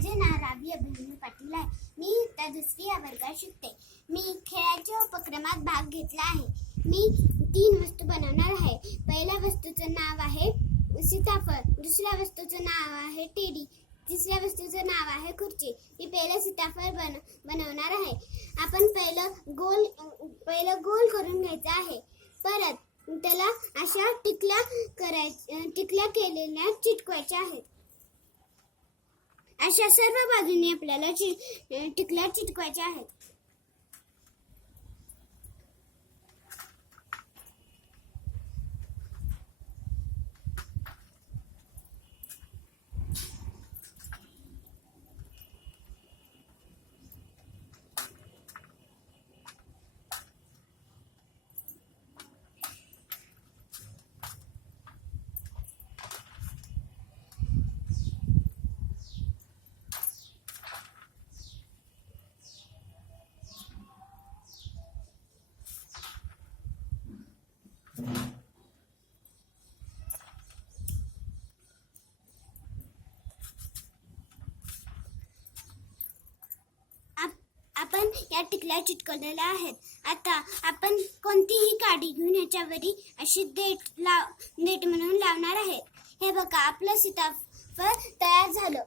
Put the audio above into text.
माझे नाव राबी अभिमन्यू पाटील आहे. मी इयत्ता दुसरी या वर्गात शिकते. मी खेळाच्या उपक्रमात भाग घेतला आहे. मी 3 वस्तू बनवणार आहे. पहिल्या वस्तूचं नाव आहे सीताफळ, दुसऱ्या वस्तूचं नाव आहे टेडी, तिसऱ्या वस्तूचं नाव आहे खुर्ची. मी पहिलं सीताफळ बनवणार आहे. आपण पहिलं गोल करून घ्यायचं आहे. परत त्याला अशा टिकल्या केलेल्या चिटकवायच्या आहेत. अशा सर्व बाजूने आपल्याला टिकल्या चिटकवायच्या आहेत. आपण या टिकल्या चिटकवलेल्या आहेत. आता आपण कोणतीही काडी घेऊन याच्यावरी अशी देठ म्हणून लावणार आहे. हे बघा, आपलं सीताफळ तयार झालं.